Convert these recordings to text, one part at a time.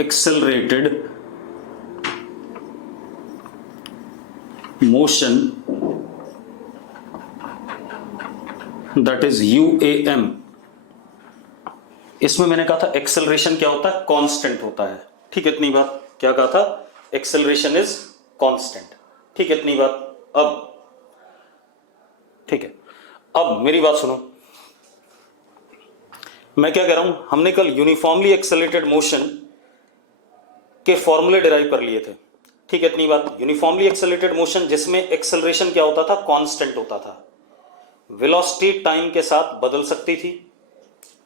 accelerated motion, that is UAM. इसमें मैंने कहा था एक्सेलरेशन क्या होता है, कांस्टेंट होता है. ठीक है, इतनी बात. क्या कहा था, एक्सेलरेशन इज कांस्टेंट. ठीक है, इतनी बात. अब ठीक है, अब मेरी बात सुनो. मैं क्या कह रहा हूं, हमने कल यूनिफॉर्मली एक्सेलरेटेड मोशन के फॉर्मूले डिराइव कर लिए थे. ठीक है, इतनी बात. यूनिफॉर्मली एक्सेलरेटेड मोशन जिसमें एक्सेलरेशन क्या होता था, कांस्टेंट होता था. वेलोसिटी टाइम के साथ बदल सकती थी.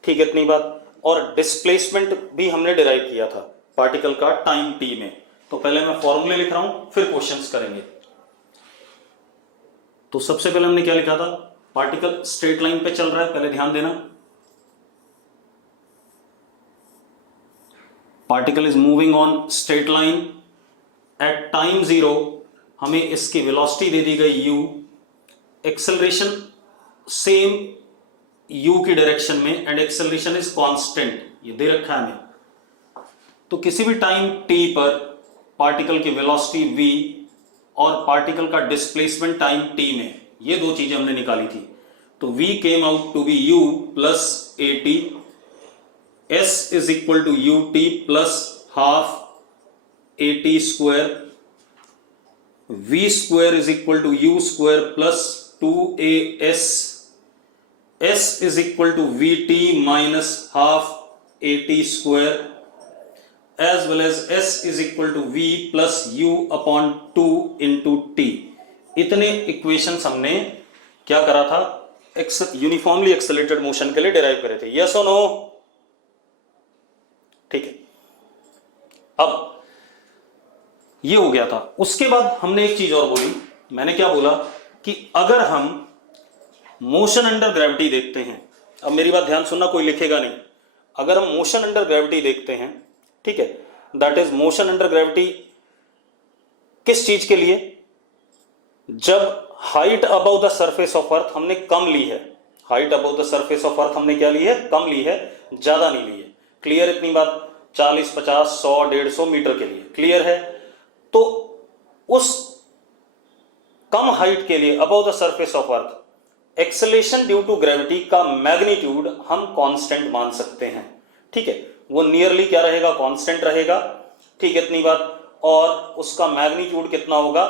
ठीक है, इतनी बात. और डिस्प्लेसमेंट भी हमने डिराइव किया था पार्टिकल का टाइम टी में. तो पहले मैं फॉर्मूले लिख रहा हूं, फिर क्वेश्चंस करेंगे. तो सबसे पहले हमने क्या लिखा था, पार्टिकल स्ट्रेट लाइन पे चल रहा है. पहले ध्यान देना, particle is moving on straight line at time 0. हमें इसकी वेलोसिटी दे दी गई u. एक्सेलरेशन सेम u की डायरेक्शन में एंड एक्सेलरेशन इज कांस्टेंट, ये दे रखा है हमें. तो किसी भी टाइम t पर पार्टिकल की वेलोसिटी v और पार्टिकल का डिस्प्लेसमेंट टाइम t में, ये दो चीजें हमने निकाली थी. तो v came out to be u plus at, s is equal to ut plus half at square, v square is equal to u square plus 2as, s is equal to vt minus half at square, as well as s is equal to v plus u upon 2 into t. इतने equations हमने क्या करा था, uniformly accelerated motion के लिए derive करे थे. Yes और नो? ठीक है. अब ये हो गया था. उसके बाद हमने एक चीज और बोली. मैंने क्या बोला कि अगर हम मोशन अंडर ग्रेविटी देखते हैं, अब मेरी बात ध्यान सुनना, कोई लिखेगा नहीं. अगर हम मोशन अंडर ग्रेविटी देखते हैं, ठीक है, that is motion under gravity किस चीज के लिए, जब height above the surface of अर्थ हमने कम ली है. Height above the surface of अर्थ हमने क्या ली है, कम ली है, ज्यादा नहीं ली है. क्लियर इतनी बात? 40, 50, 100, 150 मीटर के लिए. क्लियर है? तो उस कम हाइट के लिए above the surface of earth acceleration due to gravity का मैग्नीट्यूड हम कांस्टेंट मान सकते हैं. ठीक है, वो नियरली क्या रहेगा, कांस्टेंट रहेगा. ठीक है, इतनी बात. और उसका मैग्नीट्यूड कितना होगा,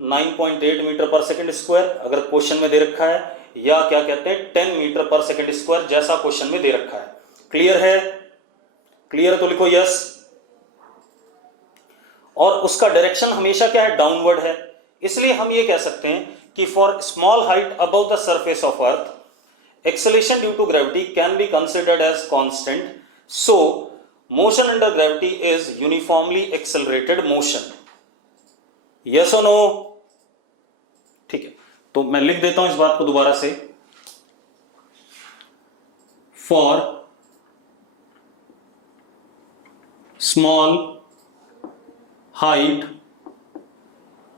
9.8 मीटर पर सेकंड स्क्वायर, अगर क्वेश्चन में दे रखा है, या क्या कहते हैं 10 मीटर पर सेकंड स्क्वायर, जैसा क्वेश्चन में दे रखा है. क्लियर है? क्लियर है तो लिखो यस. और उसका डायरेक्शन हमेशा क्या है, डाउनवर्ड है. इसलिए हम ये कह सकते हैं कि for small height above the surface of earth acceleration due to gravity can be considered as constant. So motion under gravity is uniformly accelerated motion. Yes और नो? ठीक है, तो मैं लिख देता हूं इस बात को दोबारा से. For small height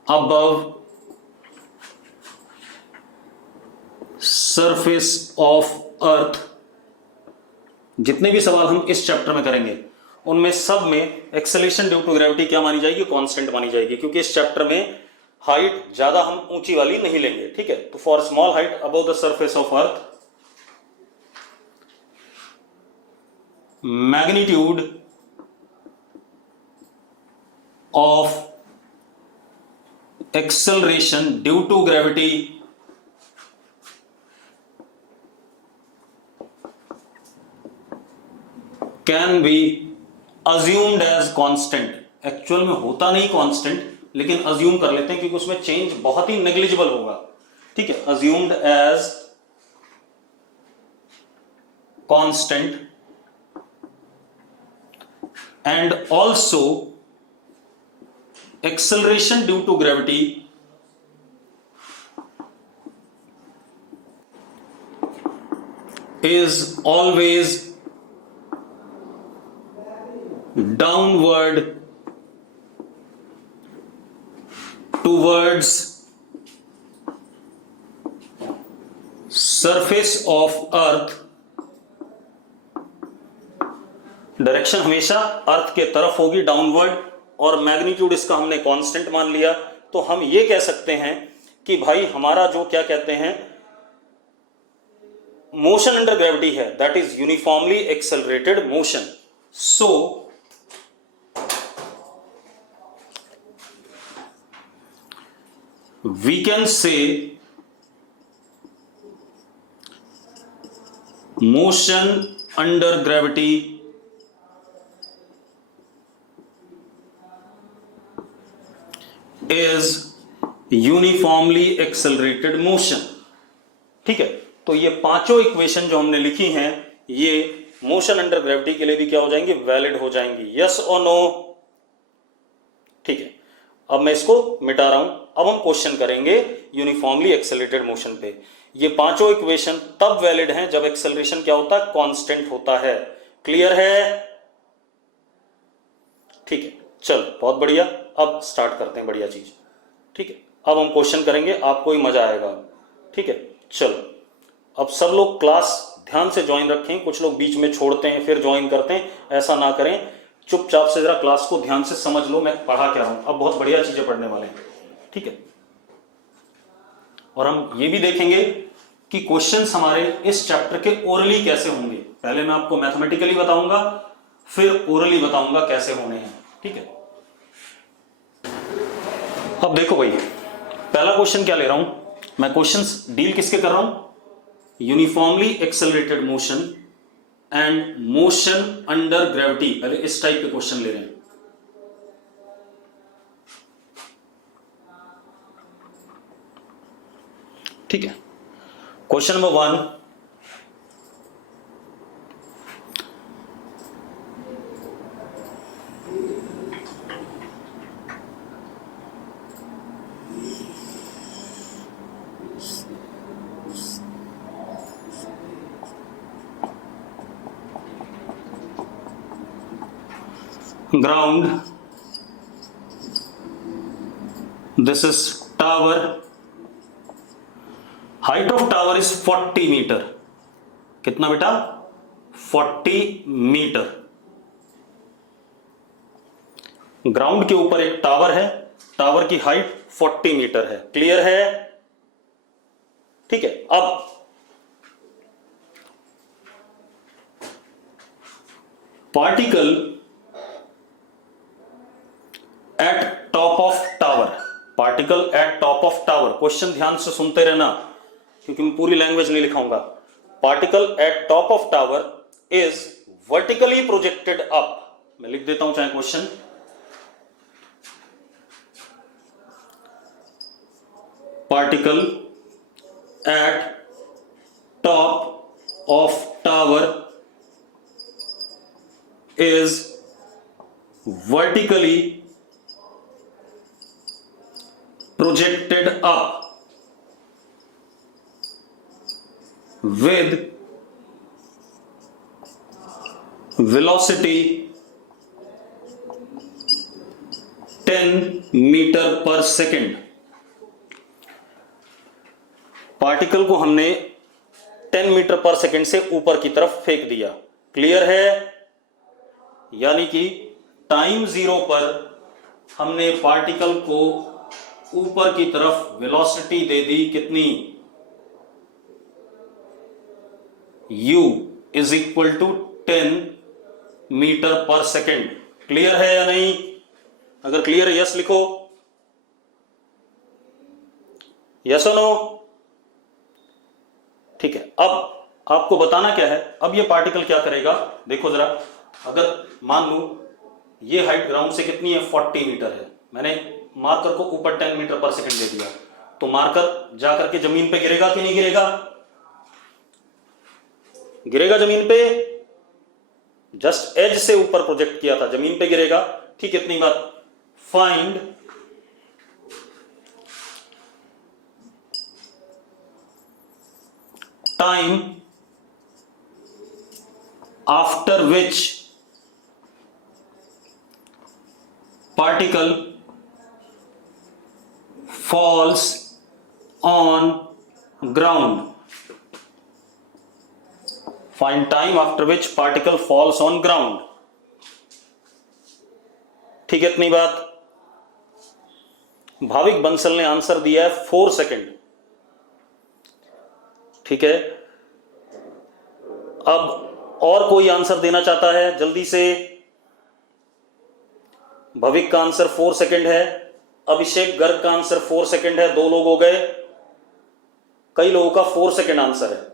above surface of अर्थ, जितने भी सवाल हम इस चैप्टर में करेंगे उनमें सब में एक्सेलरेशन ड्यू टू ग्रेविटी क्या मानी जाएगी, कांस्टेंट मानी जाएगी, क्योंकि इस चैप्टर में हाइट ज्यादा हम ऊंची वाली नहीं लेंगे. ठीक है, तो for small height above the surface of earth magnitude of acceleration due to gravity can be assumed as constant. Actual में होता नहीं कांस्टेंट, लेकिन अज्यूम कर लेते हैं क्योंकि उसमें चेंज बहुत ही नेग्लिजिबल होगा. ठीक है, assumed as constant and also acceleration due to gravity is always downward towards surface of earth direction हमेशा अर्थ के तरफ होगी, डाउनवर्ड, और मैग्नीट्यूड इसका हमने कांस्टेंट मान लिया। तो हम ये कह सकते हैं कि भाई हमारा जो क्या कहते हैं मोशन अंडर ग्रेविटी है, that is uniformly accelerated motion. So we can say motion under gravity is uniformly accelerated motion. ठीक है, तो ये पांचों इक्वेशन जो हमने लिखी हैं ये मोशन अंडर ग्रेविटी के लिए भी क्या हो जाएंगी, वैलिड हो जाएंगी। यस और नो? ठीक है, अब मैं इसको मिटा रहा हूं। अब हम क्वेश्चन करेंगे यूनिफॉर्मली एक्सेलरेटेड मोशन पे। ये पांचों इक्वेशन तब वैलिड हैं जब एक्सेलरेशन क्या होता है, कांस्टेंट होता है। क्लियर है? ठीक है, चलो बहुत बढ़िया। अब स्टार्ट करते हैं बढ़िया चीज। ठीक है, अब हम क्वेश्चन करेंगे, आपको ही मजा आएगा। ठीक है, चलो अब सब लोग क्लास ध्यान से ज्वाइन रखें। कुछ लोग बीच में छोड़ते हैं फिर ज्वाइन करते हैं, ऐसा ना करें। चुपचाप से जरा क्लास को ध्यान से समझ लो मैं पढ़ा क्या रहा हूं। अब बहुत बढ़िया चीजें पढ़ने वाले हैं। ठीक है, और हम ये भी देखेंगे कि क्वेश्चंस हमारे इस चैप्टर के ओरली कैसे होंगे। पहले मैं आपको मैथमेटिकली बताऊंगा, फिर ओरली बताऊंगा कैसे होने हैं। ठीक है, अब देखो भाई, पहला क्वेश्चन क्या ले रहा हूं मैं, क्वेश्चंस डील किसके कर रहा हूं, uniformly accelerated motion and motion under gravity. पहले इस टाइप के क्वेश्चन ले रहे हैं। ठीक है, question number 1, ground, this is tower, height of tower is 40 metre. कितना बेटा? 40 मीटर। ग्राउंड के ऊपर एक टावर है, टावर की हाइट 40 मीटर है। क्लियर है? ठीक है, अब particle at top of tower, particle at top of tower. Question ध्यान से सुनते रहना क्योंकि मैं पूरी लैंग्वेज नहीं लिखाऊंगा। Particle at top of tower is vertically projected up. मैं लिख देता हूं चाहे question, particle at top of tower is vertically projected up with velocity 10 metre पर सेकेंड। पार्टिकल को हमने 10 मीटर पर सेकेंड से ऊपर की तरफ फेंक दिया। क्लियर है? यानी कि टाइम 0 पर हमने पार्टिकल को ऊपर की तरफ वेलोसिटी दे दी कितनी, u is equal to 10 metre पर सेकेंड। क्लियर है या नहीं? अगर क्लियर है यस लिखो, यस और नो? ठीक है, अब आपको बताना क्या है। अब ये पार्टिकल क्या करेगा, देखो जरा। अगर मान लो ये हाइट ग्राउंड से कितनी है, 40 मीटर है। मैंने मार्कर को ऊपर 10 मीटर पर सेकंड दे दिया, तो मार्कर जाकर के जमीन पे गिरेगा कि नहीं गिरेगा? गिरेगा जमीन पे। जस्ट एज से ऊपर प्रोजेक्ट किया था, जमीन पे गिरेगा। ठीक, इतनी बात। Find time after which particle falls on ground. Find time after which particle falls on ground. ठीक है, इतनी बात। भाविक बंसल ने आंसर दिया है 4 सेकंड। ठीक है, अब और कोई आंसर देना चाहता है जल्दी से? भविक का आंसर 4 सेकंड है, अभिषेक गर्ग का आंसर 4 सेकंड है, 2 लोग हो गए। कई लोगों का 4 सेकंड आंसर है।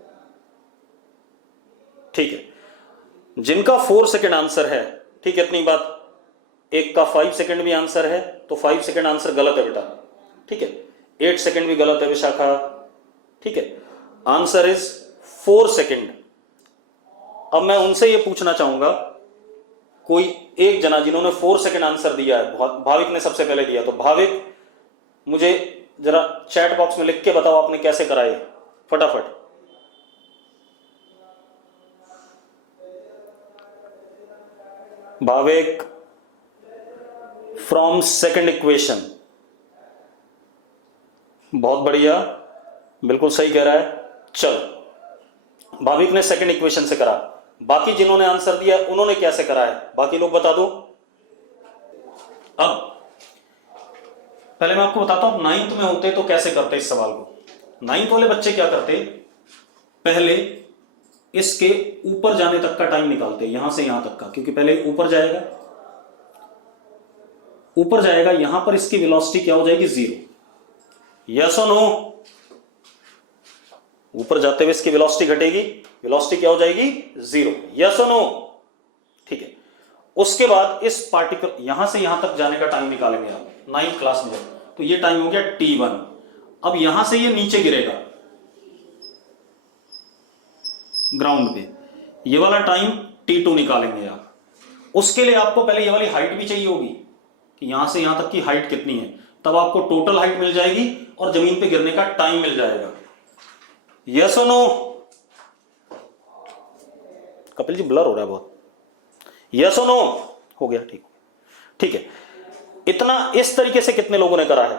ठीक है, जिनका 4 सेकंड आंसर है, ठीक है, इतनी बात। एक का 5 सेकंड भी आंसर है, तो 5 सेकंड आंसर गलत है बेटा। ठीक है, 8 सेकंड भी गलत है विशाखा। ठीक है, आंसर इज 4 सेकंड। अब मैं उनसे यह पूछना चाहूंगा, कोई एक जना जिन्होंने 4 सेकंड आंसर दिया है, भाविक ने सबसे पहले दिया, तो भाविक मुझे जरा चैट बॉक्स में लिख के बताओ आपने कैसे कराए, फटाफट। भाविक फ्रॉम सेकंड इक्वेशन, बहुत बढ़िया, बिल्कुल सही कह रहा है। चलो, भाविक ने सेकंड इक्वेशन से करा। बाकी जिन्होंने आंसर दिया उन्होंने कैसे करा है, बाकी लोग बता दो। अब पहले मैं आपको बताता हूं, 9th में होते तो कैसे करते इस सवाल को। 9th वाले बच्चे क्या करते, पहले इसके ऊपर जाने तक का टाइम निकालते, यहां से यहां तक का, क्योंकि पहले ऊपर जाएगा, ऊपर जाएगा, यहां पर इसकी वेलोसिटी क्या हो जाएगी, 0। यस और नो? ऊपर जाते हुए इसकी वेलोसिटी घटेगी, वेलोसिटी क्या हो जाएगी, 0। यस और नो? ठीक है, उसके बाद इस पार्टिकल यहां से यहां तक जाने का टाइम निकालेंगे आप 9th क्लास में, तो ये टाइम हो गया t1। अब यहां से ये नीचे गिरेगा ग्राउंड पे, ये वाला टाइम t2 निकालेंगे आप। उसके लिए आपको पहले ये वाली हाइट भी चाहिए होगी कि यहां से यहां तक की हाइट कितनी है, तब आपको टोटल हाइट मिल जाएगी और जमीन पे गिरने का टाइम मिल जाएगा। यस और नो? कपिल जी ब्लर हो रहा है बहुत। यस और नो? हो गया, ठीक। ठीक है, इतना इस तरीके से कितने लोगों ने करा है?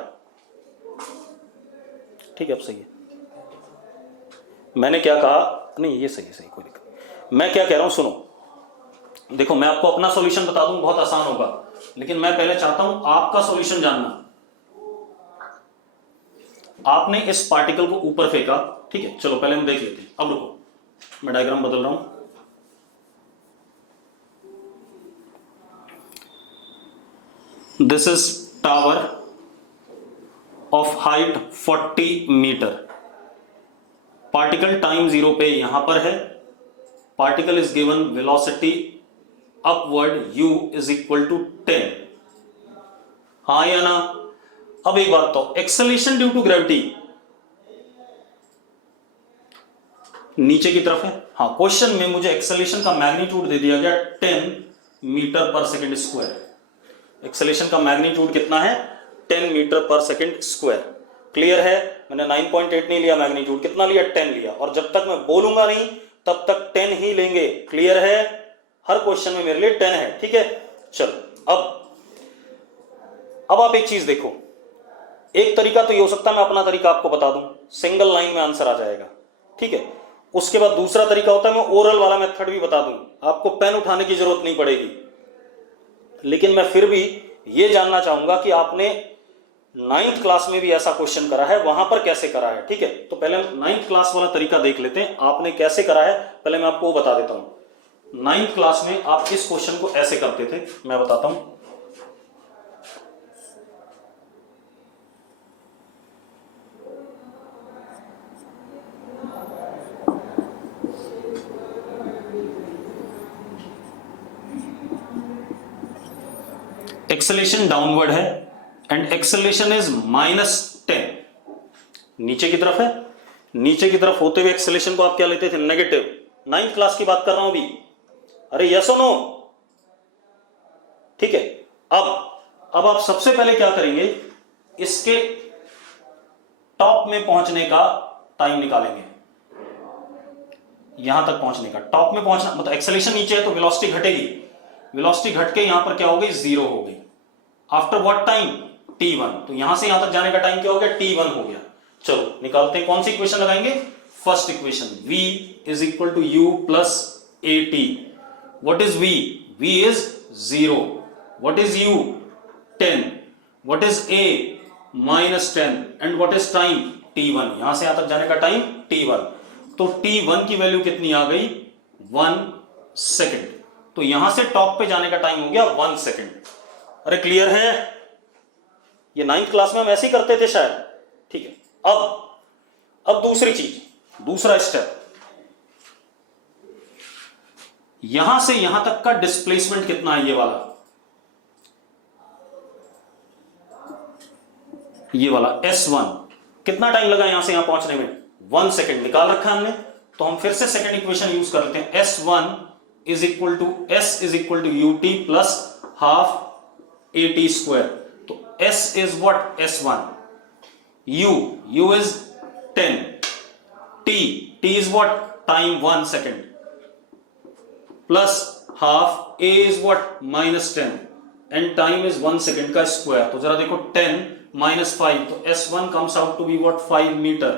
ठीक है, अब सही है। मैंने क्या कहा, नहीं ये सही है, सही, कोई दिक्कत नहीं। मैं क्या कह रहा हूं, सुनो, देखो मैं आपको अपना सॉल्यूशन बता दूं, बहुत आसान होगा, लेकिन मैं पहले चाहता हूं आपका सॉल्यूशन जानना। आपने इस पार्टिकल को ऊपर फेंका, ठीक है, चलो पहले हम देख लेते हैं। अब रुको, मैं डायग्राम बदल रहा हूं। This is tower of height 40 metre. Particle time 0 पे यहां पर है। Particle is given velocity upward u is equal to 10। हाँ या ना? अब एक बात तो, एक्सेलेरेशन ड्यू टू ग्रेविटी नीचे की तरफ है। हाँ, क्वेश्चन में मुझे एक्सेलेरेशन का मैग्नीट्यूड दे दिया गया 10 मीटर पर सेकंड स्क्वायर। एक्सेलेरेशन का मैग्नीट्यूड कितना है, 10 मीटर पर सेकंड स्क्वायर। क्लियर है? मैंने 9.8 नहीं लिया मैग्नीट्यूड, कितना लिया, 10 लिया, और जब तक मैं बोलूंगा नहीं तब तक 10 ही लेंगे। क्लियर है? हर क्वेश्चन में मेरे लिए 10 है। ठीक है, चलो अब आप एक चीज देखो, एक तरीका तो ये हो सकता है, मैं अपना तरीका आपको बता दूं, सिंगल लाइन में आंसर आ जाएगा। ठीक है, उसके बाद दूसरा तरीका होता है, मैं ओरल वाला मेथड भी बता दूं, आपको पेन उठाने की जरूरत नहीं पड़ेगी। लेकिन मैं फिर भी ये जानना चाहूंगा कि आपने 9th क्लास में भी ऐसा क्वेश्चन करा है, वहां पर कैसे करा है। ठीक है, तो पहले हम 9th क्लास वाला तरीका देख लेते हैं, आपने कैसे करा है पहले मैं आपको बता देता हूं। 9th क्लास में आप इस क्वेश्चन को ऐसे करते थे, मैं बताता हूं। एक्सेलेरेशन डाउनवर्ड है एंड एक्सेलेरेशन इज -10, नीचे की तरफ है। नीचे की तरफ होते हुए एक्सेलेरेशन को आप क्या लेते थे, नेगेटिव। 9th क्लास की बात कर रहा हूं अभी। अरे यस और नो? ठीक है, अब आप सबसे पहले क्या करेंगे, इसके टॉप में पहुंचने का टाइम निकालेंगे, यहां तक पहुंचने का। टॉप में पहुंचना मतलब एक्सेलेरेशन नीचे है तो वेलोसिटी घटेगी, वेलोसिटी घट के यहां पर क्या हो गई, 0 हो गई। आफ्टर व्हाट टाइम, t1, तो यहां से यहां तक जाने का टाइम क्या हो गया, t1 हो गया। चलो निकालते हैं, कौन सी इक्वेशन लगाएंगे, first equation, v is equal to u plus at। What is v? v is 0। What is u? 10, what is a -10 and what is time t1, यहां से यहां तक जाने का टाइम t1, तो t1 की वैल्यू कितनी आ गई 1 सेकेंड, तो यहां से टॉप पे जाने का टाइम हो गया 1 सेकेंड। अरे क्लियर है? ये 9th क्लास में हम ऐसे ही करते थे शायद। ठीक है, अब दूसरी चीज, दूसरा स्टेप, यहां से यहां तक का डिस्प्लेसमेंट कितना है, ये वाला S1, कितना टाइम लगा यहां से यहां पहुंचने में 1 सेकेंड, निकाल रखा है हमने। तो हम फिर से सेकेंड इक्वेशन यूज कर लेते हैं, S1 is equal to S is equal to UT plus half AT square. तो S is what S1, U is 10, T is what time 1 second plus half A is what -10 and time is 1 second का square. तो जरा देखो 10 -5, तो S1 comes out to be what 5 metre,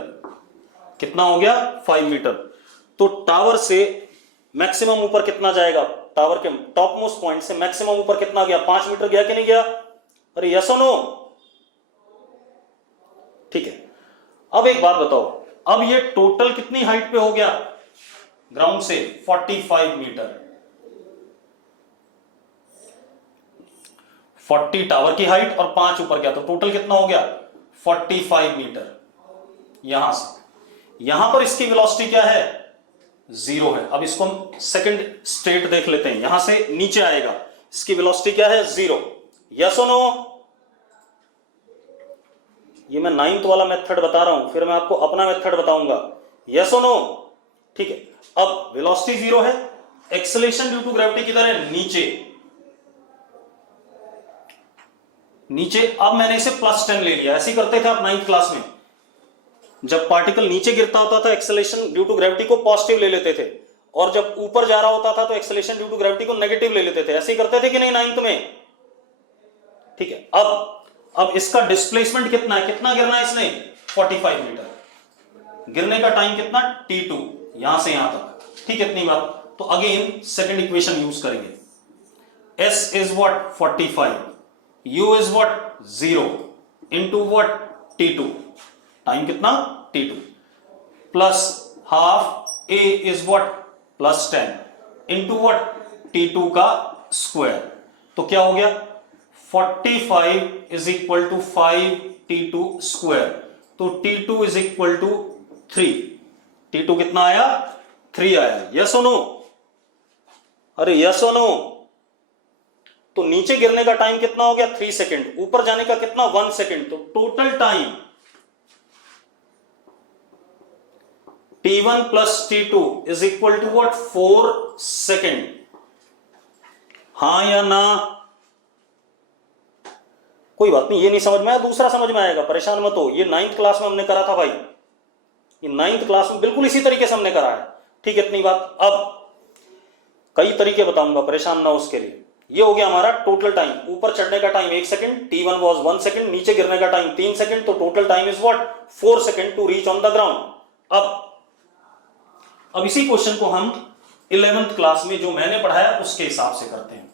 कितना हो गया 5 metre. तो टावर से मैक्सिमम ऊपर कितना जाएगा, टावर के टॉप मोस्ट पॉइंट से मैक्सिमम ऊपर कितना गया, 5 मीटर गया कि नहीं गया? अरे यस और नो? ठीक है, अब एक बात बताओ, अब ये टोटल कितनी हाइट पे हो गया ग्राउंड से 45 मीटर, 40 टावर की हाइट और 5 ऊपर गया, तो टोटल कितना हो गया 45 मीटर। यहां से यहां पर इसकी वेलोसिटी क्या है, 0 है। अब इसको हम सेकंड स्टेट देख लेते हैं, यहां से नीचे आएगा, इसकी वेलोसिटी क्या है 0, यस और नो? ये मैं 9th वाला मेथड बता रहा हूं, फिर मैं आपको अपना मेथड बताऊंगा, यस और नो? ठीक है, अब वेलोसिटी 0 है, एक्सेलरेशन ड्यू टू ग्रेविटी किधर है, नीचे। अब मैंने इसे +10 ले लिया, ऐसे ही करते थे आप 9th क्लास में, जब पार्टिकल नीचे गिरता होता था एक्सेलरेशन ड्यू टू ग्रेविटी को पॉजिटिव ले लेते थे, और जब ऊपर जा रहा होता था तो एक्सेलरेशन ड्यू टू ग्रेविटी को नेगेटिव ले लेते थे, ऐसे ही करते थे कि नहीं 9th में? ठीक है, अब इसका डिस्प्लेसमेंट कितना है, कितना गिरना है इसने 45 मीटर, गिरने का टाइम कितना t2, यहां से यहां तक, ठीक है, इतनी बात। तो अगेन सेकंड इक्वेशन यूज करेंगे, S is what 45, U is what 0 into what t2, time कितना t2 plus half A is what +10 into what t2 का स्क्वायर। तो क्या हो गया 45 is equal to 5t2 square, तो t2 is equal to 3, t2 कितना आया 3 आया, यस और नो? अरे यस और नो? तो नीचे गिरने का टाइम कितना हो गया 3 सेकेंड, ऊपर जाने का कितना 1 सेकेंड, तो total time t1 plus t2 is equal to what 4 second, हां या ना? कोई बात नहीं, ये नहीं समझ में आया, दूसरा समझ में आएगा, परेशान मत हो, ये 9th क्लास में हमने करा था भाई, ये 9th क्लास में बिल्कुल इसी तरीके से हमने करा है। ठीक है, इतनी बात। अब कई तरीके बताऊंगा, परेशान ना हो उसके लिए। ये हो गया हमारा टोटल टाइम, ऊपर चढ़ने का time 1 second, t1 was 1 second, नीचे गिरने का टाइम 3 सेकंड, तो total time is what 4 second to reach on the ground. अब इसी क्वेश्चन को हम 11th क्लास में जो मैंने पढ़ाया उसके हिसाब से करते हैं।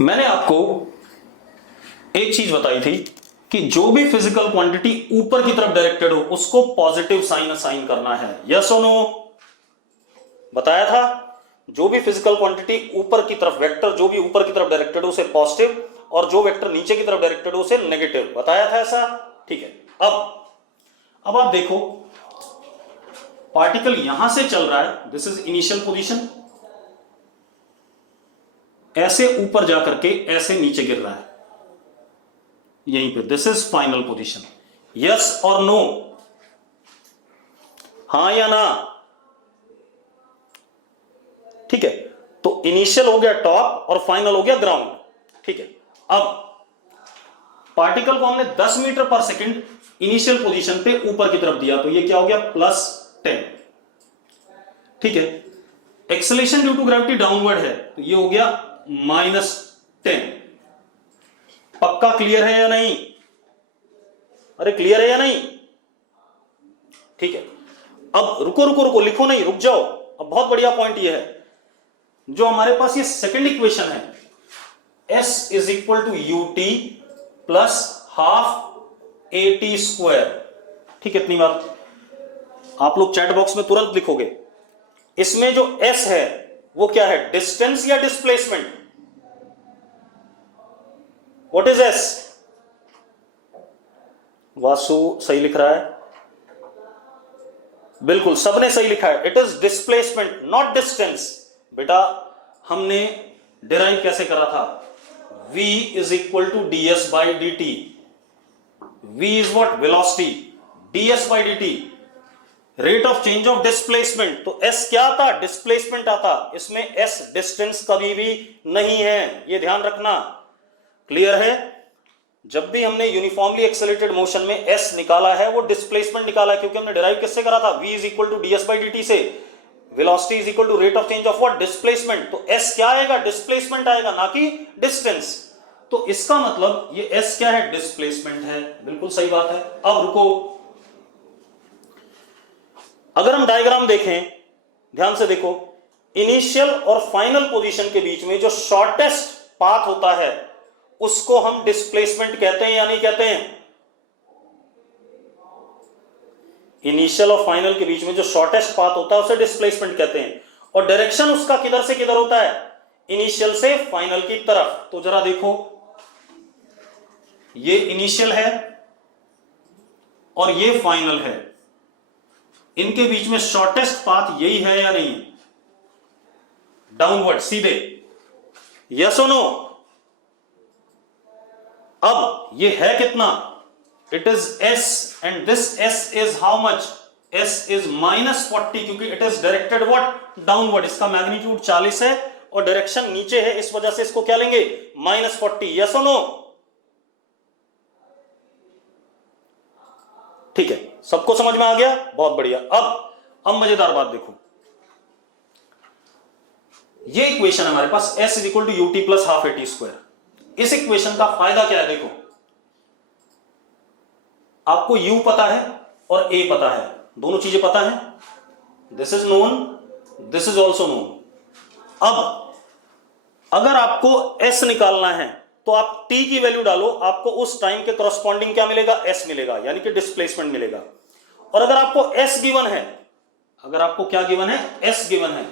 मैंने आपको एक चीज बताई थी कि जो भी फिजिकल क्वांटिटी ऊपर की तरफ डायरेक्टेड हो उसको पॉजिटिव साइन असाइन करना है, यस और नो? बताया था, जो भी फिजिकल क्वांटिटी ऊपर की तरफ, वेक्टर जो भी ऊपर की तरफ डायरेक्टेड हो उसे पॉजिटिव, और जो वेक्टर नीचे की तरफ डायरेक्टेड हो उसे नेगेटिव, बताया था ऐसा। ठीक है, अब आप देखो, पार्टिकल यहां से चल रहा है, दिस इज इनिशियल पोजीशन, ऐसे ऊपर जाकर के ऐसे नीचे गिर रहा है यहीं पे, this is final position, yes और नो? हां या ना? ठीक है, तो इनिशियल हो गया टॉप और फाइनल हो गया ग्राउंड। ठीक है, अब पार्टिकल को हमने 10 मीटर पर सेकंड इनिशियल पोजीशन पे ऊपर की तरफ दिया, तो ये क्या हो गया +10। ठीक है, acceleration due to gravity downward है, तो ये हो गया -10। पक्का क्लियर है या नहीं? अरे क्लियर है या नहीं? ठीक है, अब रुको रुको रुको, लिखो नहीं, रुक जाओ। अब बहुत बढ़िया पॉइंट ये है, जो हमारे पास ये सेकंड इक्वेशन है, s is equal to u t plus half a t square. ठीक है, इतनी बात आप लोग चैट बॉक्स में तुरंत लिखोगे। इसमें जो s है वो क्या है, डिस्टेंस या displacement? What is s? Vasu सही लिख रहा है, बिल्कुल सबने सही लिखा है, it is displacement not distance. बेटा हमने डिराइव कैसे करा था, v is equal to d s by d t. v is what, velocity, ds by d t rate of change of displacement. तो s क्या आता, डिस्प्लेसमेंट आता। इसमें s डिस्टेंस कभी भी नहीं है, ये ध्यान रखना। क्लियर है? जब भी हमने यूनिफॉर्मली एक्सेलरेटेड मोशन में s निकाला है वो डिस्प्लेसमेंट निकाला है, क्योंकि हमने डिराइव किससे करा था, v is equal to ds by dt से। Velocity is equal to rate of change of what, displacement. तो s क्या आएगा, डिस्प्लेसमेंट आएगा, ना कि डिस्टेंस। तो इसका मतलब ये s क्या है, डिस्प्लेसमेंट है। बिल्कुल सही बात है। अब रुको, अगर हम डायग्राम देखें, ध्यान से देखो, इनिशियल और फाइनल पोजीशन के बीच में जो शॉर्टेस्ट पाथ होता है उसको हम डिस्प्लेसमेंट कहते हैं या नहीं कहते हैं? इनिशियल और फाइनल के बीच में जो शॉर्टेस्ट पाथ होता है उसे डिस्प्लेसमेंट कहते हैं। और डायरेक्शन उसका किधर से किधर होता है, इनिशियल से फाइनल की तरफ। तो जरा देखो, ये इनिशियल है और ये फाइनल है, इनके बीच में शॉर्टेस्ट पाथ यही है या नहीं? डाउनवर्ड, सीधे, यस और नो? अब ये है कितना, it is s and this s is how much, s is -40, क्योंकि it is directed what, downward. इसका मैग्नीट्यूड 40 है और डायरेक्शन नीचे है, इस वजह से इसको क्या लेंगे, -40। यस और नो? ठीक है, सबको समझ में आ गया, बहुत बढ़िया। अब मजेदार बात देखो, ये इक्वेशन है हमारे पास, s is equal to u t plus half a t square. इस इक्वेशन का फायदा क्या है, देखो आपको u पता है और a पता है, दोनों चीजें पता है, this is known, this is also known. अब अगर आपको s निकालना है तो आप t की वैल्यू डालो, आपको उस टाइम के करस्पॉन्डिंग क्या मिलेगा, s मिलेगा, यानी कि डिस्प्लेसमेंट मिलेगा। और अगर आपको s गिवन है, अगर आपको क्या गिवन है, s गिवन है,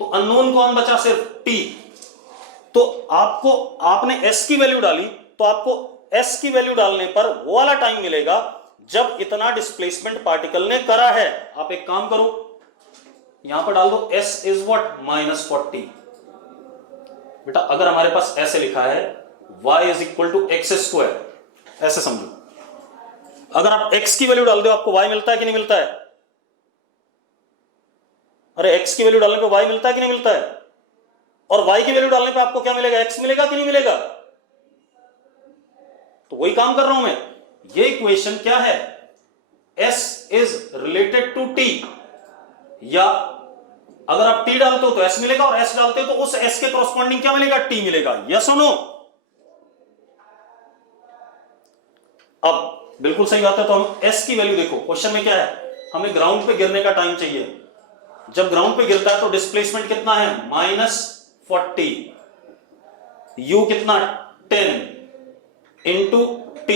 तो अननोन कौन बचा, सिर्फ t। तो आपने s की वैल्यू डाली, तो आपको s की वैल्यू डालने पर वो वाला टाइम मिलेगा जब इतना डिस्प्लेसमेंट पार्टिकल ने करा है। आप एक काम करो, यहां पर डाल दो s इज व्हाट, -40। बेटा अगर हमारे पास ऐसे लिखा है y is equal to x square, ऐसे समझो, अगर आप x की वैल्यू डाल दो आपको y मिलता है कि नहीं मिलता है? अरे x की वैल्यू डालने पे y मिलता है कि नहीं मिलता है? और y की वैल्यू डालने पे आपको क्या मिलेगा, x मिलेगा कि नहीं मिलेगा? तो वही काम कर रहा हूं मैं। ये इक्वेशन क्या है, s is related to t, या अगर आप t डालते हो तो s मिलेगा और s डालते हो तो उस s के कॉरस्पॉन्डिंग क्या मिलेगा, t मिलेगा। यस और नो? अब बिल्कुल सही बात है। तो हम s की वैल्यू देखो, क्वेश्चन में क्या है, हमें ग्राउंड पे गिरने का टाइम चाहिए। जब ग्राउंड पे गिरता है तो डिस्प्लेसमेंट कितना है, -40, u कितना, 10 into t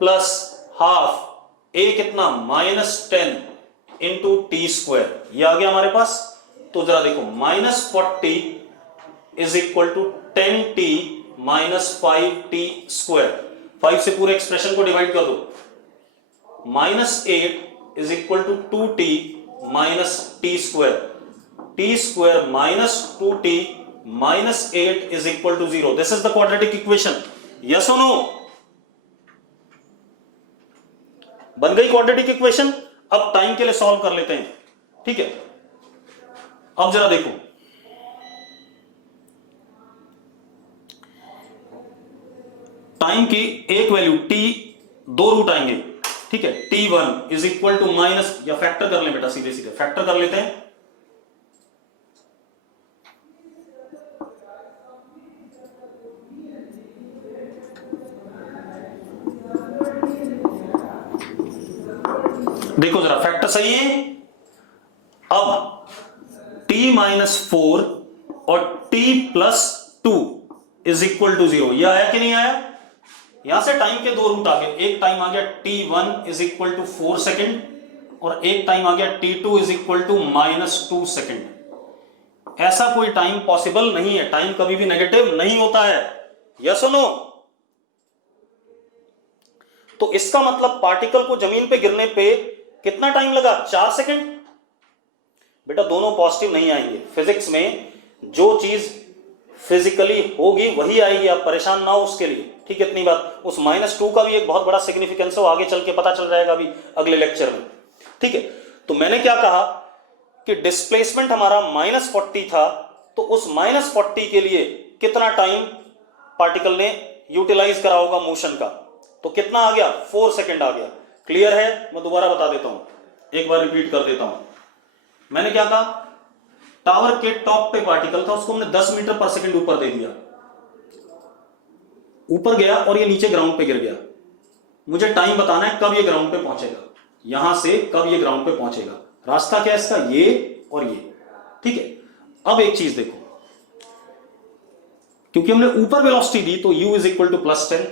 plus half, a कितना, -10 इंटू टी स्क्वायर। ये आ गया हमारे पास। तो जरा देखो, -40 is equal to 10t -5t square. 5 से पूरे एक्सप्रेशन को डिवाइड कर दो। -8 is equal to 2t -t square. t square -2t -8 is equal to 0। This is the quadratic equation. Yes और नो? बन गई क्वाड्रेटिक इक्वेशन। अब टाइम के लिए सॉल्व कर लेते हैं, ठीक है। अब जरा देखो, टाइम की एक वैल्यू t, दो रूट आएंगे, ठीक है। t1 is equal to minus, या फैक्टर कर ले बेटा, सीधे सीधे फैक्टर कर लेते हैं। देखो जरा फैक्टर सही है। अब t माइनस 4 और t plus 2 is equal to 0, यह आया कि नहीं आया? यहां से टाइम के दो रूट आ गए, एक टाइम आ गया t1 is equal to 4 second और एक टाइम आ गया t2 is equal to -2 second. ऐसा कोई टाइम पॉसिबल नहीं है, टाइम कभी भी नेगेटिव नहीं होता है, यस और नो? तो इसका मतलब पार्टिकल को जमीन पे गिरने पे कितना टाइम लगा? 4 सेकेंड। बेटा दोनों पॉजिटिव नहीं आएंगे, फिजिक्स में जो चीज फिजिकली होगी वही आएगी, आप परेशान ना हो उसके लिए, ठीक है? इतनी बात। उस -2 का भी एक बहुत बड़ा सिग्निफिकेंस है, वो आगे चल के पता चल जाएगा अभी अगले लेक्चर में, ठीक है? तो मैंने क्या कहा कि डिस्प्लेसमेंट हमारा -40 था, तो उस -40 के लिए कितना टाइम पार्टिकल ने यूटिलाइज करा होगा मोशन का? तो कितना आ गया? 4 सेकेंड आ गया। क्लियर है? मैं दोबारा बता देता हूं, एक बार रिपीट कर देता हूं। मैंने क्या कहा? टावर के टॉप पे पार्टिकल था, उसको हमने 10 मीटर पर सेकंड ऊपर दे दिया, ऊपर गया और ये नीचे ग्राउंड पे गिर गया। मुझे टाइम बताना है कब ये ग्राउंड पे पहुंचेगा, यहां से कब ये ग्राउंड पे पहुंचेगा। रास्ता क्या है इसका? ये और ये, ठीक है? अब एक चीज देखो, क्योंकि हमने ऊपर वेलोसिटी दी तो u इज इक्वल टू +10,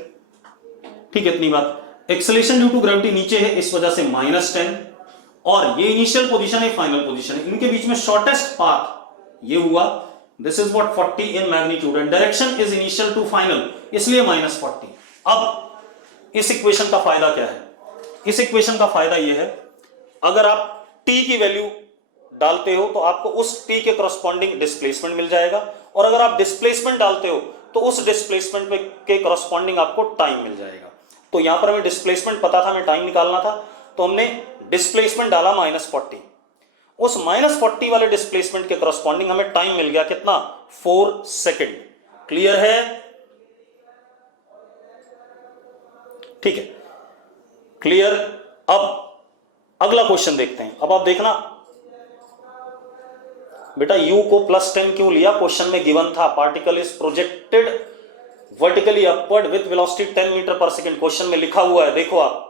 ठीक है? इतनी बात। एक्सेलरेशन ड्यू टू ग्रेविटी नीचे है, इस वजह से -10, और ये इनिशियल पोजीशन है, फाइनल पोजीशन है, इनके बीच में शॉर्टेस्ट पाथ ये हुआ। This is what 40 in magnitude and direction is initial to final, इसलिए -40। अब इस इक्वेशन का फायदा क्या है? इस इक्वेशन का फायदा यह है, अगर आप t की वैल्यू डालते हो तो आपको उस t के करस्पॉन्डिंग डिस्प्लेसमेंट मिल जाएगा, और अगर आप डिस्प्लेसमेंट डालते हो तो उस डिस्प्लेसमेंट के करस्पॉन्डिंग आपको टाइम मिल जाएगा। तो यहां पर हमें डिस्प्लेसमेंट पता था, हमें टाइम निकालना था, तो हमने डिस्प्लेसमेंट डाला -40। उस -40 वाले डिस्प्लेसमेंट के करस्पॉन्डिंग हमें टाइम मिल गया कितना? 4 सेकेंड। क्लियर है? ठीक है, क्लियर। अब अगला क्वेश्चन देखते हैं। अब आप देखना बेटा, u को +10 क्यों लिया? क्वेश्चन में गिवन था particle is projected vertically upward with velocity 10 metre पर सेकेंड, क्वेश्चन में लिखा हुआ है, देखो आप,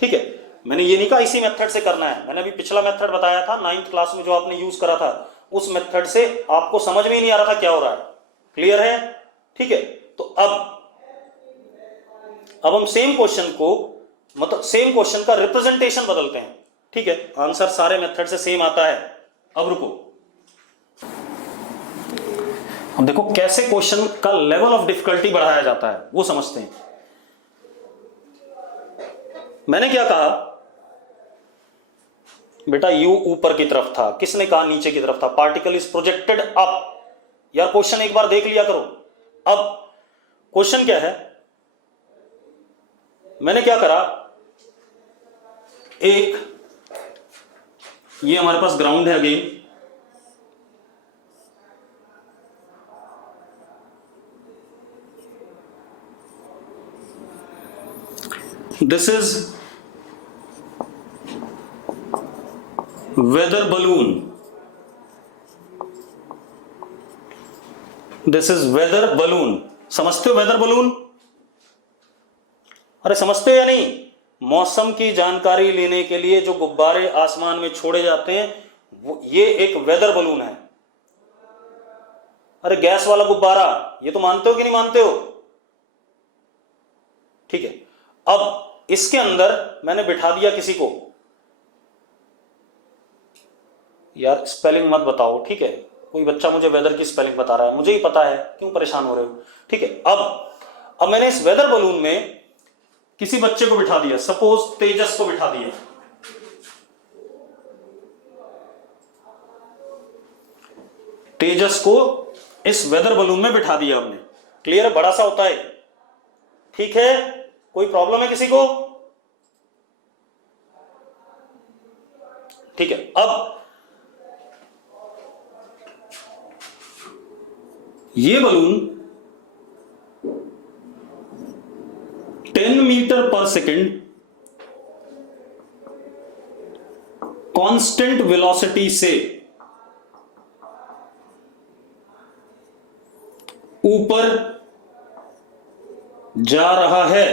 ठीक है? मैंने ये नहीं कहा इसी मेथड से करना है, मैंने अभी पिछला मेथड बताया था 9th क्लास में जो आपने यूज करा था, उस मेथड से आपको समझ में ही नहीं आ रहा था क्या हो रहा है। क्लियर है? ठीक है। तो अब हम सेम क्वेश्चन को, मतलब सेम क्वेश्चन का रिप्रेजेंटेशन बदलते हैं, ठीक है? आंसर सारे मेथड से सेम आता है। अब रुको, हम देखो कैसे क्वेश्चन का लेवल ऑफ डिफिकल्टी बढ़ाया जाता है, वो समझते हैं। मैंने क्या कहा बेटा, u ऊपर की तरफ था, किसने कहा नीचे की तरफ था? Particle is projected up. यार क्वेश्चन एक बार देख लिया करो। अब क्वेश्चन क्या है, मैंने क्या करा, एक ये हमारे पास ग्राउंड है again, this is whether balloon, this is whether balloon. समझते हो वेदर बलून? अरे समझते हो या नहीं? मौसम की जानकारी लेने के लिए जो गुब्बारे आसमान में छोड़े जाते हैं, ये एक वेदर बलून है। अरे गैस वाला गुब्बारा, ये तो मानते हो कि नहीं मानते हो? ठीक है। अब इसके अंदर मैंने बिठा दिया किसी को, यार स्पेलिंग मत बताओ, ठीक है? कोई बच्चा मुझे वेदर की स्पेलिंग बता रहा है, मुझे ही पता है, क्यों परेशान हो रहे हो? ठीक है। अब मैंने इस वेदर बलून में किसी बच्चे को बिठा दिया, सपोज तेजस को बिठा दिया। तेजस को इस वेदर बलून में बिठा दिया हमने। क्लियर है? बड़ा सा होता है, ठीक है? कोई प्रॉब्लम है किसी को? ठीक है। अब ये बलून 10 मीटर पर सेकेंड कांस्टेंट वेलोसिटी से ऊपर जा रहा है।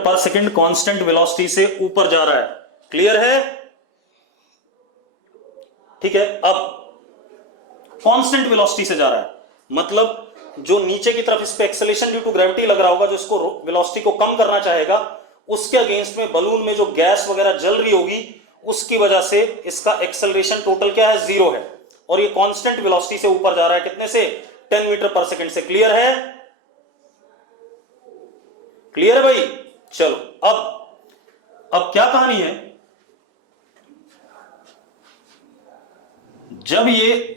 पर सेकंड कांस्टेंट वेलोसिटी से ऊपर जा रहा है। क्लियर है? ठीक है। अब कांस्टेंट वेलोसिटी से जा रहा है मतलब जो नीचे की तरफ इस पे एक्सेलरेशन ड्यू टू ग्रेविटी लग रहा होगा, जो इसको वेलोसिटी को कम करना चाहेगा, उसके अगेंस्ट में बलून में जो गैस वगैरह जल रही होगी उसकी वजह से इसका एक्सेलरेशन टोटल क्या है? 0 है। और ये कांस्टेंट वेलोसिटी से ऊपर जा रहा है कितने से? 10 मीटर पर सेकंड से। क्लियर है? क्लियर है भाई? चलो अब क्या कहानी है, जब ये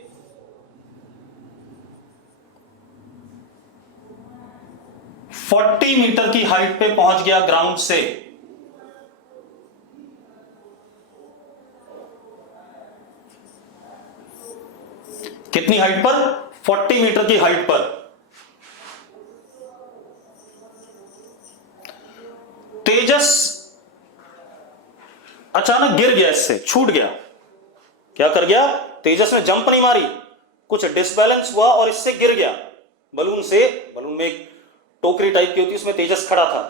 फोर्टी मीटर की हाइट पे पहुंच गया ग्राउंड से, कितनी हाइट पर? 40 मीटर की हाइट पर। तेजस अचानक गिर गया, इससे छूट गया। क्या कर गया? तेजस ने जंप नहीं मारी, कुछ डिसबैलेंस हुआ और इससे गिर गया बलून से। बलून में एक टोकरी टाइप की होती है, उसमें तेजस खड़ा था।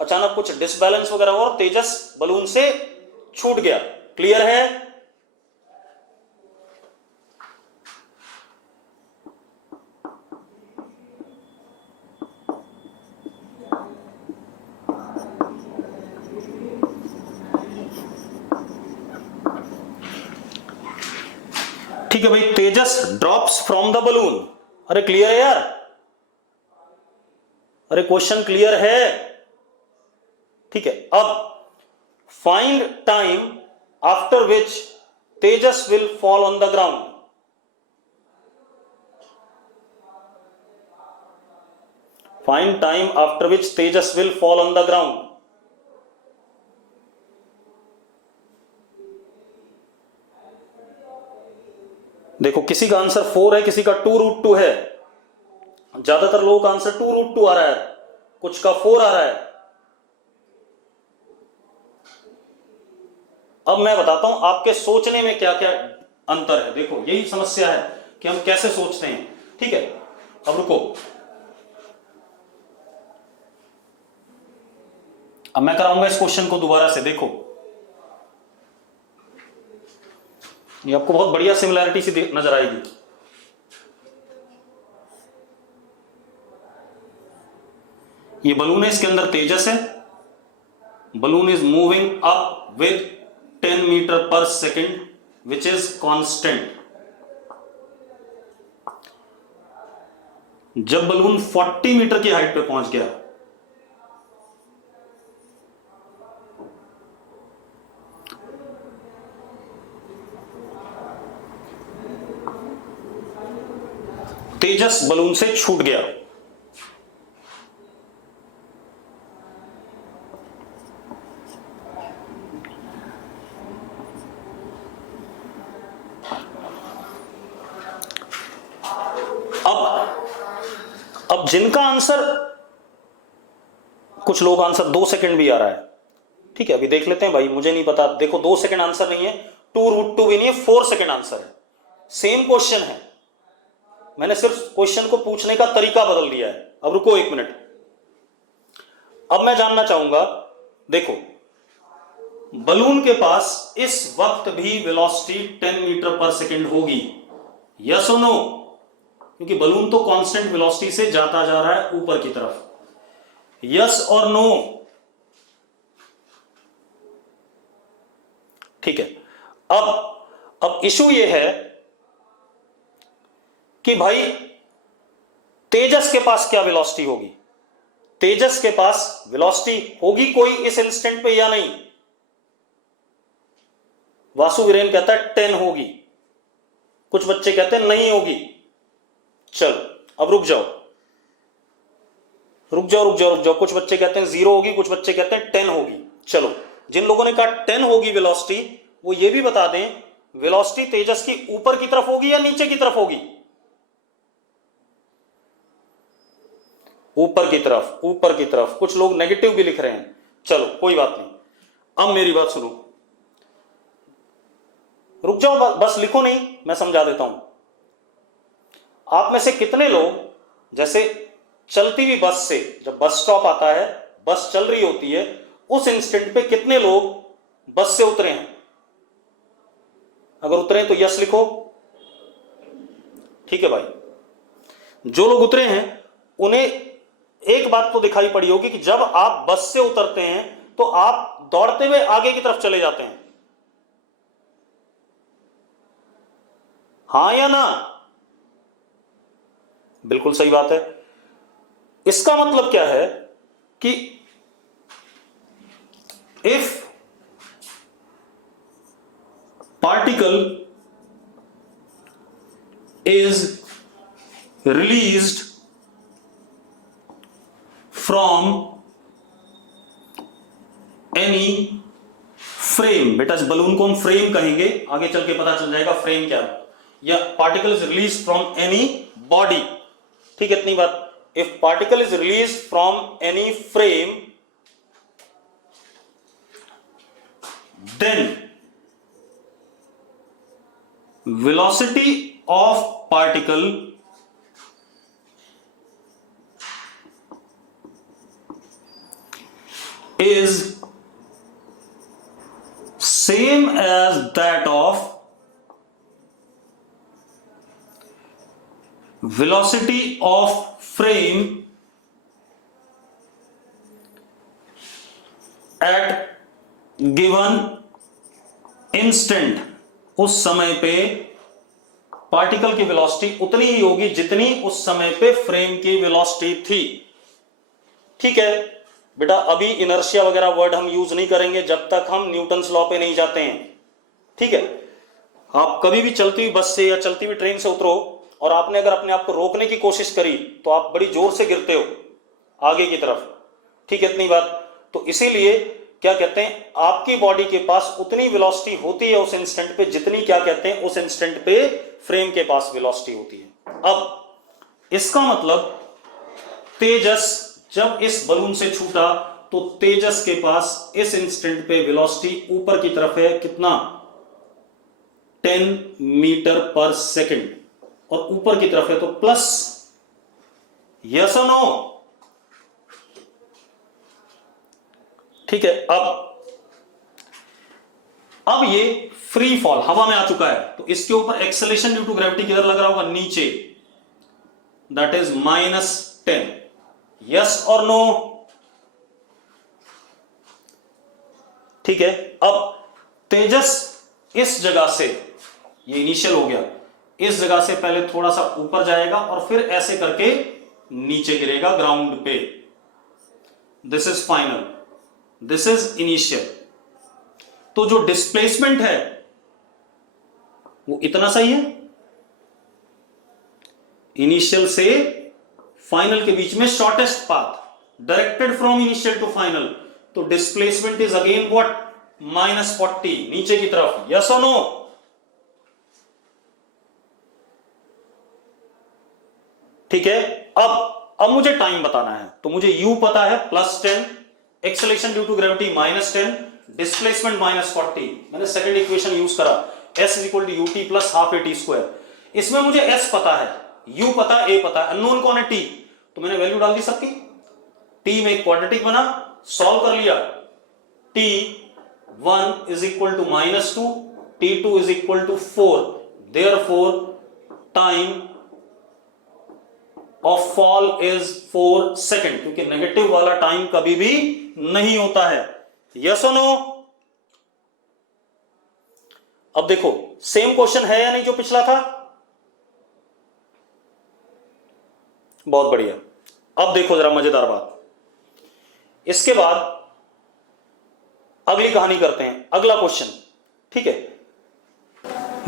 अचानक कुछ डिसबैलेंस वगैरह हुआ और तेजस बलून से छूट गया। क्लियर है? ठीक है भाई, तेजस ड्रॉप्स फ्रॉम द बलून। अरे क्लियर है यार? अरे क्वेश्चन क्लियर है? ठीक है। अब find time after which Tejas will fall on the ground. Find time after which Tejas will fall on the ground. देखो, किसी का आंसर 4 है, किसी का 2√2 है। ज्यादातर लोगों का आंसर 2√2 आ रहा है, कुछ का 4 आ रहा है। अब मैं बताता हूं आपके सोचने में क्या क्या अंतर है। देखो, यही समस्या है कि हम कैसे सोचते हैं। ठीक है, अब रुको, अब मैं कराऊंगा इस क्वेश्चन को दोबारा से। देखो, ये आपको बहुत बढ़िया सिमिलैरिटी सी नजर आएगी। ये बलून है, इसके अंदर तेजस है। Balloon is moving up with 10 metre पर सेकेंड विच इज कांस्टेंट। जब बलून 40 मीटर की हाइट पे पहुंच गया, तेजस बलून से छूट गया। अब जिनका आंसर, कुछ लोग आंसर 2 सेकंड भी आ रहा है। ठीक है, अभी देख लेते हैं भाई, मुझे नहीं पता। देखो, 2 सेकंड आंसर नहीं है, 2√2 भी नहीं है, 4 सेकंड आंसर है। सेम क्वेश्चन है, मैंने सिर्फ क्वेश्चन को पूछने का तरीका बदल दिया है। अब रुको 1 मिनट, अब मैं जानना चाहूंगा। देखो, बलून के पास इस वक्त भी वेलोसिटी 10 मीटर पर सेकेंड होगी, यस और नो? क्योंकि बलून तो कांस्टेंट वेलोसिटी से जाता जा रहा है ऊपर की तरफ। यस और नो? ठीक है। अब इशू ये है कि भाई तेजस के पास क्या वेलोसिटी होगी? तेजस के पास वेलोसिटी होगी कोई इस इंस्टेंट पे या नहीं? वासु वीरेन कहता है 10 होगी, कुछ बच्चे कहते हैं नहीं होगी। चलो अब रुक जाओ, कुछ बच्चे कहते हैं 0 होगी, कुछ बच्चे कहते हैं 10 होगी। चलो, जिन लोगों ने कहा 10 होगी वेलोसिटी, वो ये भी बता दें वेलोसिटी तेजस की ऊपर की तरफ होगी या नीचे की तरफ होगी? ऊपर की तरफ, ऊपर की तरफ। कुछ लोग नेगेटिव भी लिख रहे हैं। चलो कोई बात नहीं, अब मेरी बात सुनो। रुक जाओ, बस लिखो नहीं, मैं समझा देता हूं। आप में से कितने लोग, जैसे चलती हुई बस से, जब बस स्टॉप आता है, बस चल रही होती है, उस इंस्टेंट पे कितने लोग बस से उतरे हैं? अगर उतरे हैं तो यस लिखो। ठीक है भाई, जो लोग उतरे हैं उन्हें एक बात तो दिखाई पड़ी होगी कि जब आप बस से उतरते हैं तो आप दौड़ते हुए आगे की तरफ चले जाते हैं, हां या ना? बिल्कुल सही बात है। इसका मतलब क्या है कि if particle is released from any frame, बेटा इस बलून को हम फ्रेम कहेंगे, आगे चल के पता चल जाएगा फ्रेम क्या है। या particle is release from any body, ठीक है इतनी बात। If particle is release from any frame then velocity of particle is same as that of velocity of frame at given instant। उस समय पे पार्टिकल की वेलोसिटी उतनी ही होगी जितनी उस समय पे फ्रेम की वेलोसिटी थी। ठीक है बेटा, अभी इनर्शिया वगैरह वर्ड हम यूज नहीं करेंगे जब तक हम न्यूटन्स लॉ पे नहीं जाते हैं। ठीक है, आप कभी भी चलती हुई बस से या चलती हुई ट्रेन से उतरो और आपने अगर अपने आप को रोकने की कोशिश करी तो आप बड़ी जोर से गिरते हो आगे की तरफ। ठीक है इतनी बात। तो इसीलिए क्या कहते हैं, आपकी बॉडी के पास उतनी वेलोसिटी होती है उस इंस्टेंट पे जितनी क्या कहते हैं उस इंस्टेंट पे फ्रेम के पास वेलोसिटी होती है। अब इसका मतलब तेजस जब इस बलून से छूटा तो तेजस के पास इस इंस्टेंट पे वेलोसिटी ऊपर की तरफ है कितना, 10 मीटर पर सेकंड, और ऊपर की तरफ है तो प्लस। यस और नो? ठीक है, अब ये फ्री फॉल हवा में आ चुका है तो इसके ऊपर एक्सेलरेशन ड्यू टू ग्रेविटी किधर लग रहा होगा, नीचे, दैट इज -10। यस और नो? ठीक है, अब तेजस इस जगह से, ये इनिशियल हो गया, इस जगह से पहले थोड़ा सा ऊपर जाएगा और फिर ऐसे करके नीचे गिरेगा ग्राउंड पे। This is final, this is initial. तो जो डिस्प्लेसमेंट है वो इतना सही है, इनिशियल से फाइनल के बीच में shortest path, directed from initial to final. तो डिस्प्लेसमेंट इज अगेन व्हाट, -40 नीचे की तरफ। यस और नो? ठीक है, अब मुझे टाइम बताना है तो मुझे u पता है +10, acceleration due to gravity -10, displacement -40। मैंने सेकंड इक्वेशन यूज करा, s = ut + ½ at²। इसमें मुझे s पता है, u पता, a पता है, अननोन कौन है t, तो मैंने वैल्यू डाल दी सबकी। t में एक क्वाड्रेटिक बना, सॉल्व कर लिया। t1 = -2, t2 = 4, therefore time of fall is 4 second, क्योंकि नेगेटिव वाला टाइम कभी भी नहीं होता है। यस और नो? अब देखो सेम क्वेश्चन है या नहीं जो पिछला था? बहुत बढ़िया। अब देखो जरा मजेदार बात, इसके बाद अगली कहानी करते हैं, अगला क्वेश्चन। ठीक है,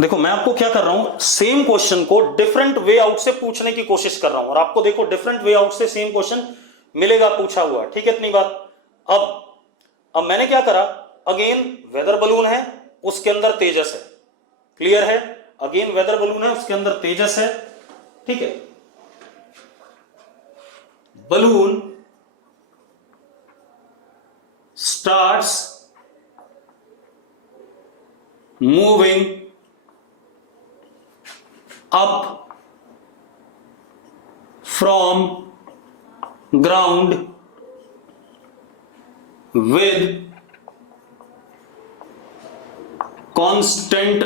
देखो मैं आपको क्या कर रहा हूं, सेम क्वेश्चन को डिफरेंट वे आउट से पूछने की कोशिश कर रहा हूं और आपको देखो डिफरेंट वे आउट से सेम क्वेश्चन मिलेगा पूछा हुआ। ठीक है इतनी बात। अब मैंने क्या करा, अगेन वेदर बलून है, उसके अंदर तेजस है, क्लियर है? अगेन वेदर बलून है, उसके अंदर तेजस है। ठीक है, balloon starts moving up from ground with constant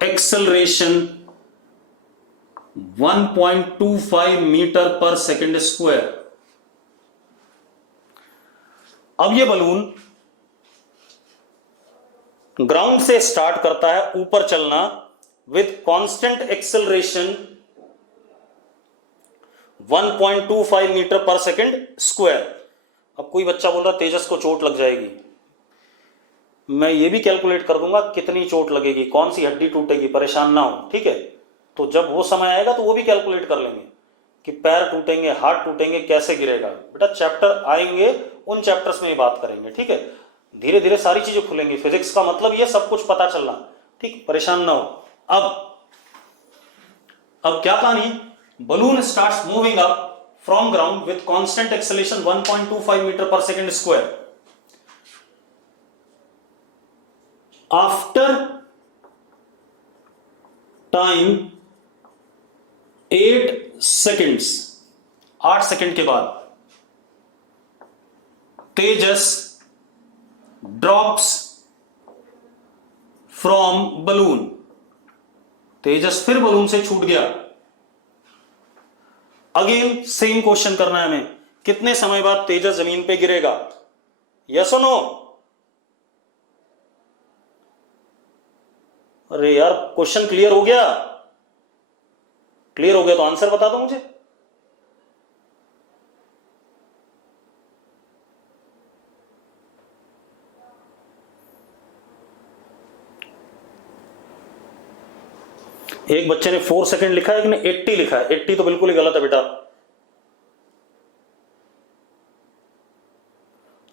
acceleration 1.25 metre पर सेकेंड स्क्वायर। अब ये बलून ग्राउंड से स्टार्ट करता है ऊपर चलना विद कांस्टेंट एक्सेलरेशन 1.25 मीटर पर सेकेंड स्क्वायर। अब कोई बच्चा बोल रहा तेजस को चोट लग जाएगी, मैं ये भी कैलकुलेट कर दूंगा कितनी चोट लगेगी, कौन सी हड्डी टूटेगी, परेशान ना हो, ठीक है। तो जब वो समय आएगा तो वो भी कैलकुलेट कर लेंगे कि पैर टूटेंगे, हाथ टूटेंगे, कैसे गिरेगा। बेटा चैप्टर आएंगे, उन चैप्टर्स में ये बात करेंगे, ठीक है। धीरे धीरे सारी चीजें खुलेंगी। फिजिक्स का मतलब ये सब कुछ पता चलना, ठीक, परेशान ना हो। अब क्या कहानी, balloon starts moving up from ground with constant acceleration 1.25 metre पर second square. After time 8 seconds, 8 second के बाद Tejas drops from balloon. Tejas फिर बलून से छूट गया। अगेन सेम क्वेश्चन करना है हमें, कितने समय बाद तेजस जमीन पे गिरेगा, यस और नो। अरे यार क्वेश्चन क्लियर हो गया? क्लियर हो गया तो आंसर बता दो मुझे। एक बच्चे ने 4 सेकंड लिखा है, एक ने 80 लिखा है। 80 तो बिल्कुल ही गलत है बेटा।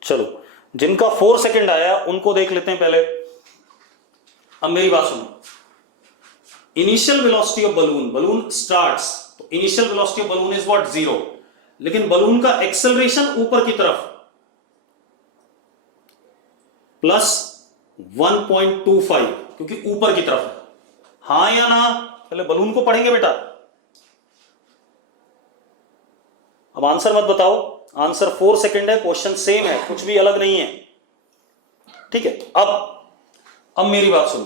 चलो जिनका 4 सेकंड आया उनको देख लेते हैं पहले। अब मेरी बात सुनो, initial velocity of balloon, balloon starts, तो initial velocity of balloon is what, 0। लेकिन बलून का एक्सेलरेशन ऊपर की तरफ प्लस 1.25, क्योंकि ऊपर की तरफ है। हां या ना, पहले बलून को पढ़ेंगे बेटा। अब आंसर मत बताओ, आंसर 4 सेकंड है, क्वेश्चन सेम है, कुछ भी अलग नहीं है, ठीक है। अब मेरी बात सुनो,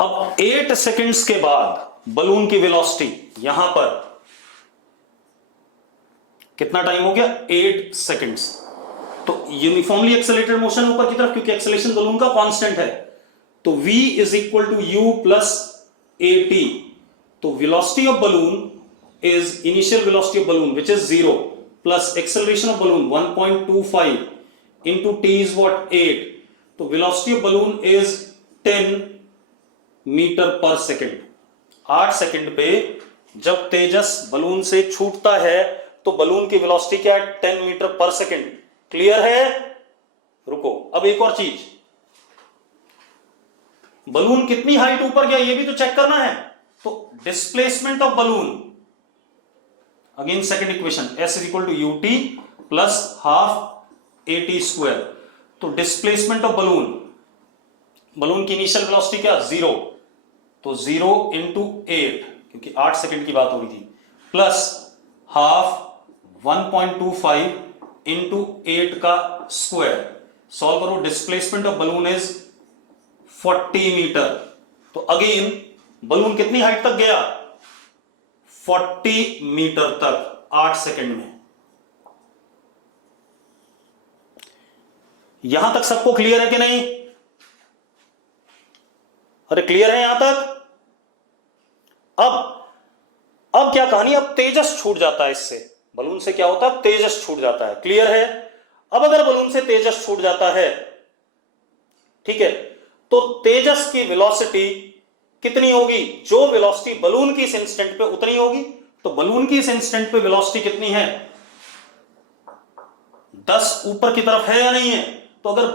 अब 8 सेकंड्स के बाद बलून की वेलोसिटी, यहां पर कितना टाइम हो गया, 8 सेकंड्स। तो यूनिफॉर्मली एक्सेलरेटेड मोशन ऊपर की तरफ, क्योंकि एक्सेलरेशन बलून का कांस्टेंट है, तो v is equal to u plus at। तो velocity of balloon is initial velocity of balloon which is 0 plus acceleration of balloon 1.25 into t is what, 8। तो velocity of balloon is 10 metre पर second. 8 second पे जब तेजस balloon से छूटता है तो balloon की वेलोसिटी क्या है, 10 मीटर पर सेकेंड। क्लियर है? रुको, अब एक और चीज, बलून कितनी हाइट ऊपर गया ये भी तो चेक करना है। तो displacement of balloon, again second equation, s is equal to ut plus half at square. तो डिस्प्लेसमेंट ऑफ बलून, बलून की इनिशियल वेलोसिटी क्या, 0, तो 0 इंटू 8, क्योंकि 8 सेकेंड की बात हो रही थी, प्लस हाफ 1.25 इंटू 8 का स्क्वायर। सॉल्व करो, displacement of balloon is 40 metre. तो अगेन बलून कितनी हाइट तक गया, 40 मीटर तक 8 सेकेंड में। यहां तक सबको क्लियर है कि नहीं? अरे क्लियर है यहां तक? अब क्या कहानी, अब तेजस छूट जाता है इससे, बलून से क्या होता है, तेजस छूट जाता है। क्लियर है? अब अगर बलून से तेजस छूट जाता है, ठीक है, तो तेजस की वेलोसिटी कितनी होगी, जो वेलोसिटी बलून की इस इंस्टेंट पे उतनी होगी। तो बलून की इस इंस्टेंट पे वेलोसिटी कितनी है, 10 ऊपर की तरफ है या नहीं है? तो अगर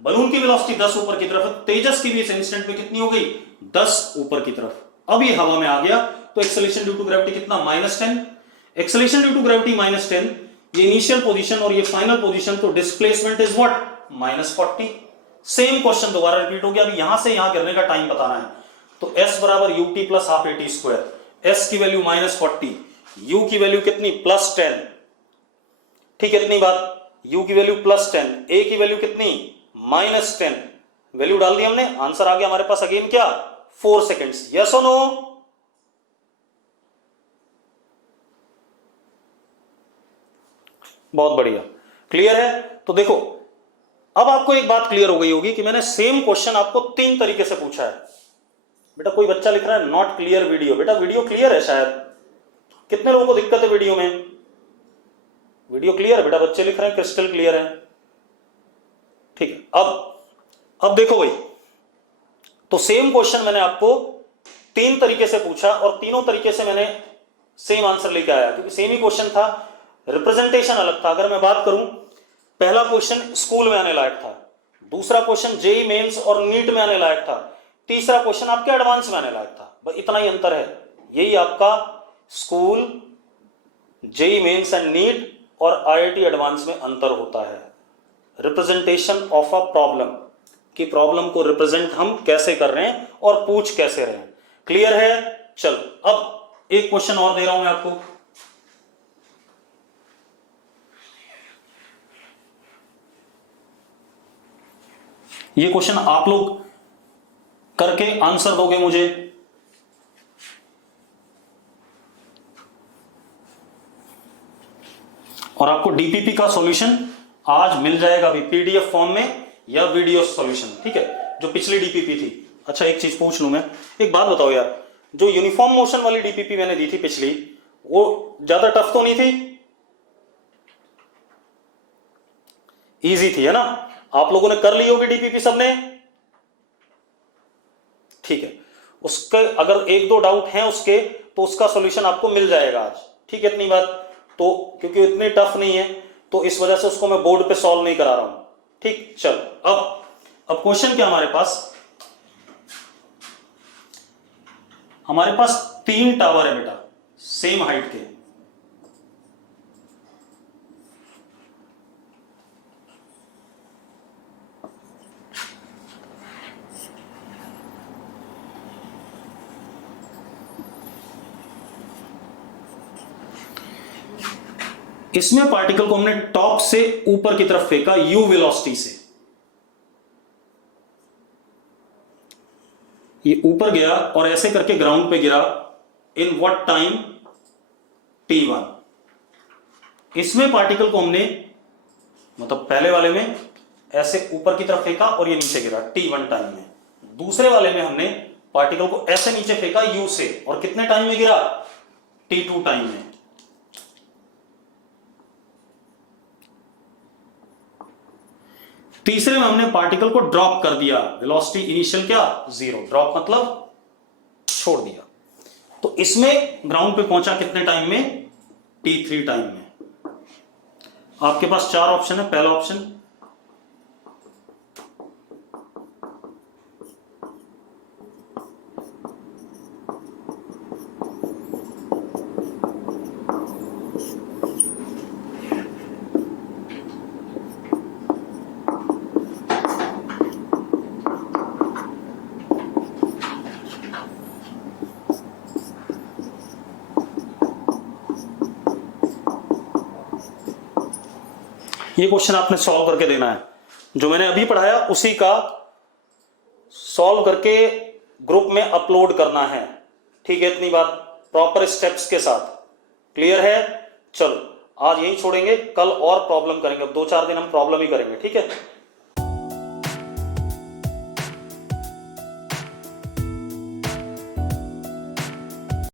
बलून की वेलोसिटी 10 ऊपर की तरफ है, तेजस की भी इस इंस्टेंट पे कितनी हो गई, 10 ऊपर की तरफ। अब ये हवा में आ गया, तो एक्सेलरेशन ड्यू टू ग्रेविटी कितना, -10। एक्सेलरेशन ड्यू टू ग्रेविटी -10, ये इनिशियल पोजीशन और ये फाइनल पोजीशन, तो displacement is what, -40। Same question दोबारा रिपीट हो गया। अभी यहां से यहां गिरने का टाइम बताना है, तो s बराबर ut plus half eighty square, s की वैल्यू -40, u की वैल्यू कितनी +10, ठीक है इतनी बात, u की वैल्यू +10, a की वैल्यू कितनी -10, वैल्यू डाल दी हमने, आंसर आ गया हमारे पास अगेन क्या 4 सेकेंड्स, यस और नो? बहुत बढ़िया, क्लियर है? तो देखो अब आपको एक बात क्लियर हो गई होगी कि मैंने सेम क्वेश्चन आपको 3 तरीके से पूछा है। बेटा कोई बच्चा लिख रहा है नॉट क्लियर वीडियो, बेटा वीडियो क्लियर है शायद, कितने लोगों को दिक्कत है वीडियो में? वीडियो क्लियर है बेटा, बच्चे लिख रहे हैं क्रिस्टल क्लियर है, ठीक है। अब देखो भाई, तो सेम क्वेश्चन मैंने आपको 3 तरीके से पूछा और तीनों तरीके से मैंने सेम आंसर लेके आया, क्योंकि सेम ही क्वेश्चन था, रिप्रेजेंटेशन अलग था। अगर मैं बात करूं, पहला क्वेश्चन स्कूल में आने लायक था, दूसरा क्वेश्चन जेई मेंस और नीट में आने लायक था, तीसरा क्वेश्चन आपके एडवांस में आने लायक था, बस इतना ही अंतर है। यही आपका school, JEE mains and NEET और आईआईटी एडवांस में अंतर होता है, रिप्रेजेंटेशन ऑफ अ प्रॉब्लम, कि प्रॉब्लम को रिप्रेजेंट हम कैसे कर रहे हैं और पूछ कैसे रहे हैं। क्लियर है? चलो अब एक क्वेश्चन और दे रहा हूं मैं आपको, ये क्वेश्चन आप लोग करके आंसर दोगे मुझे। और आपको डीपीपी का सॉल्यूशन आज मिल जाएगा अभी पीडीएफ फॉर्म में या वीडियो सॉल्यूशन, ठीक है, जो पिछली डीपीपी थी। अच्छा एक चीज पूछ लूं मैं, एक बात बताओ यार, जो यूनिफॉर्म मोशन वाली डीपीपी मैंने दी थी पिछली, वो ज्यादा टफ तो नहीं थी? इजी थी है ना? आप लोगों ने कर ली होगी डीपीपी सबने, ठीक है। उसके अगर 1-2 डाउट हैं उसके, तो उसका सॉल्यूशन आपको मिल जाएगा आज, ठीक है इतनी बात। तो क्योंकि इतनी टफ नहीं है तो इस वजह से उसको मैं बोर्ड पे सॉल्व नहीं करा रहा हूं, ठीक। चलो अब क्वेश्चन क्या हमारे पास 3 टावर है बेटा, सेम हाइट के, इसमें पार्टिकल को हमने टॉप से ऊपर की तरफ फेंका u वेलोसिटी से, ये ऊपर गया और ऐसे करके ग्राउंड पे गिरा, इन व्हाट टाइम? t1। इसमें पार्टिकल को हमने, मतलब पहले वाले में ऐसे ऊपर की तरफ फेंका और ये नीचे गिरा t1 टाइम में, दूसरे वाले में हमने पार्टिकल को ऐसे नीचे फेंका u से और कितने टाइम में गिरा? t2 टाइम में। तीसरे में हमने पार्टिकल को ड्रॉप कर दिया, वेलोसिटी इनिशियल क्या 0, ड्रॉप मतलब छोड़ दिया। तो इसमें ग्राउंड पे पहुंचा कितने टाइम में? t3 टाइम में। आपके पास 4 ऑप्शन है। पहला ऑप्शन ये क्वेश्चन आपने सॉल्व करके देना है, जो मैंने अभी पढ़ाया उसी का सॉल्व करके ग्रुप में अपलोड करना है, ठीक है इतनी बात, प्रॉपर स्टेप्स के साथ। क्लियर है? चलो आज यही छोड़ेंगे, कल और प्रॉब्लम करेंगे, अब 2-4 दिन हम प्रॉब्लम ही करेंगे, ठीक है।